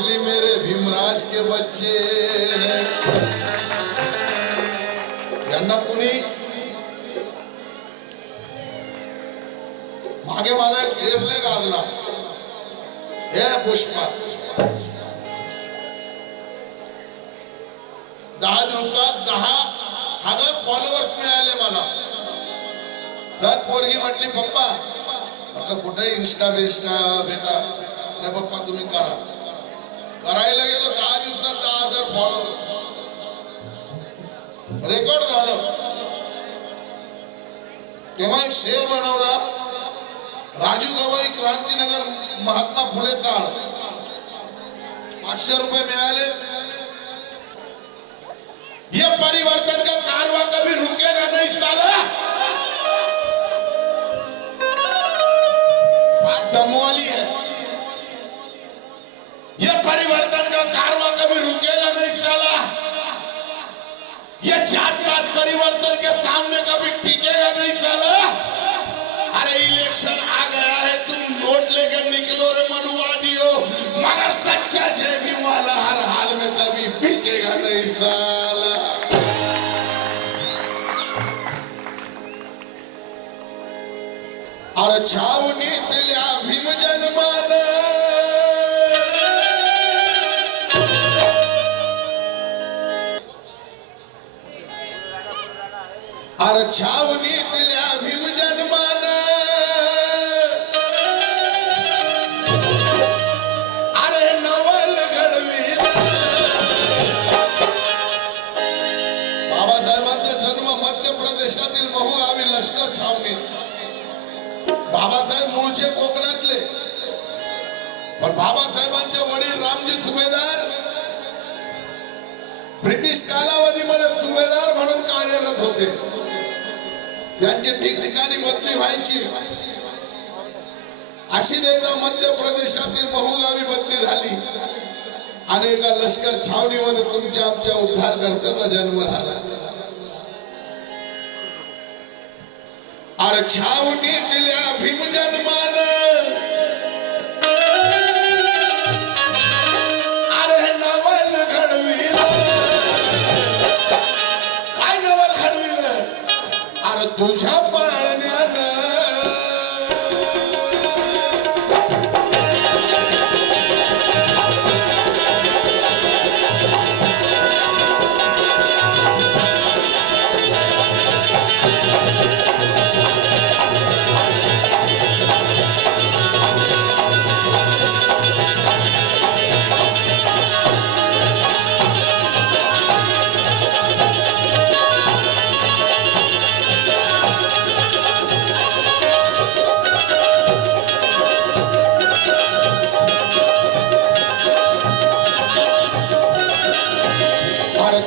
देखली मेरे भीमराज के बच्चे यांना कुणी मागे माझा घेरले गाजला हे पुष्पा 10 दिवसात 10,000 फॉलोअर्स मिळाले मला. जर पोरगी म्हटली पप्पा, म्हटलं कुठे इंस्टा बेस्टा बेटा नाही पप्पा तुम्ही करा. करायला गेलो 10 दिवसात 10,000 फॉलोअर्स रेकॉर्ड झालं. तेव्हा शेर बनवला राजू गवई क्रांतीनगर महात्मा फुले ताळ 500 रुपये मिळाले. ये परिवर्तन का कारवां कभी रुकेगा नहीं साला. बात दम वाली है. ये परिवर्तन का कारवां कभी रुकेगा नहीं साला. ये जात पात परिवर्तन के सामने कभी टिकेगा नहीं साला. अरे इलेक्शन आ गया है, तुम नोट लेकर निकलो रे मनुवादियों, मगर सच्चा जय भीम वाला हर हाल में कभी बिकेगा नहीं साला. अरे छावणीतल्या भीम जन्मान अरे छावणीतल्या भीम जन्मान अरे नवल घडविला. बाबासाहेबांचा जन्म मध्य प्रदेशातील महू गावी लष्कर छावणीत. बाबासाहेब मूळचे कोकणातले, पण बाबासाहेबांचे वडील रामजी सुभेदार ब्रिटिश कालावधीमध्ये सुभेदार म्हणून कार्यरत होते. त्यांची ठिकठिकाणी बदली व्हायची. अशी एकदा मध्य प्रदेशातील महू गावी बदली झाली आणि एका लष्कर छावणीमध्ये तुमच्या आमच्या उद्धारकर्त्याचा जन्म झाला. अरे छावणीतल्या भीम जन्मान अरे नवल घडविलं. काय नवल घडविलं? अरे तुझ्या पाळण्यानं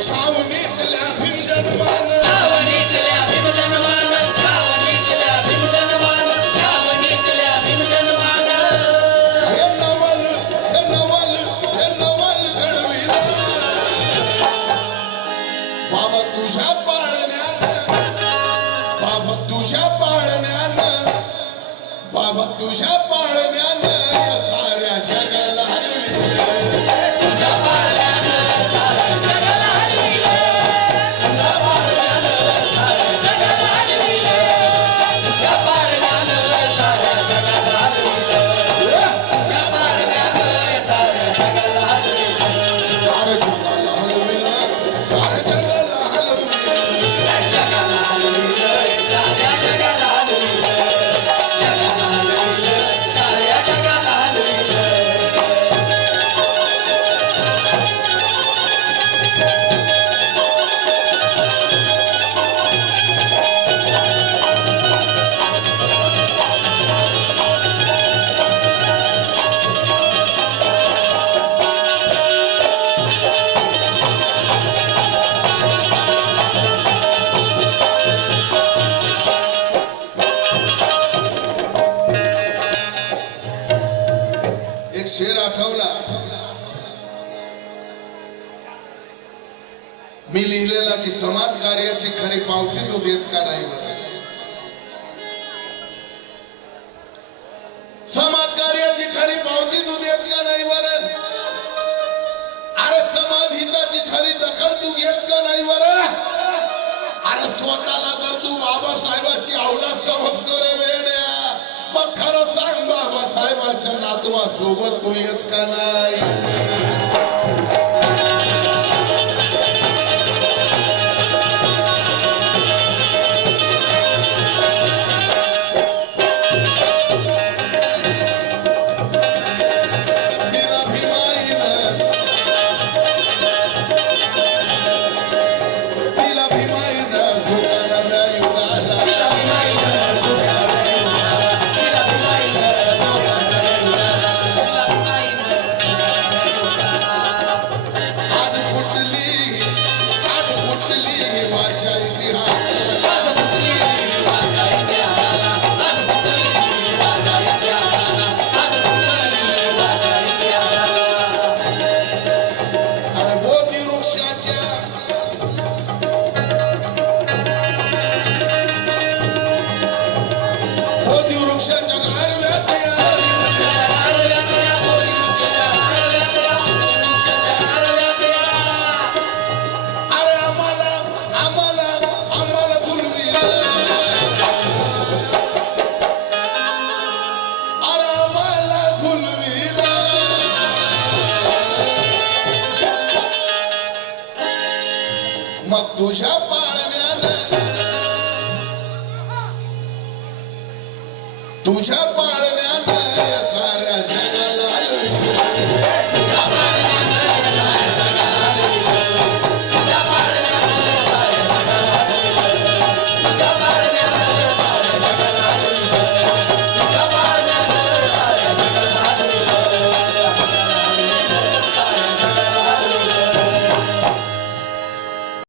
छावणीतल्या भीम जन्मान छावणीतल्या भीम जन्मान छावणीतल्या भीम जन्मान छावणीतल्या भीम जन्मान हे नवल घडविलं. बाबा तुझ्या पाळण्यानं बाबा तुझ्या पाळण्यानं बाबा तुझ्या पाळण्यानं या साऱ्या जगाला हलविलं. तुझ्या पाळण्यानं साऱ्या जगाला हलविलं. तुझ्या पाळण्यानं साऱ्या जगाला हलविलं. तुझ्या पाळण्यानं साऱ्या जगाला हलविलं. तुझ्या पाळण्यानं साऱ्या जगाला हलविलं. साऱ्या जगाला हलविलं. साऱ्या जगाला हलविलं. जगाला हलविलं. साऱ्या जगाला हलविलं. जगाला हलविलं. साऱ्या जगाला हलविलं. एक शेर आठवला मी लिहिलेला की समाज कार्याची खरी पावती तू देत का नाही. समाज कार्याची खरी पावती तू देत का नाही. बरं दखल तू घेत का नाही बरं? अरे स्वतःला तर तू बाबासाहेबाची अवलाद समजतो रे वेड्या, मग खरं सांग बाबासाहेबाच्या नातवासोबत तू येत का नाही? मग तुझ्या पाळण्यानं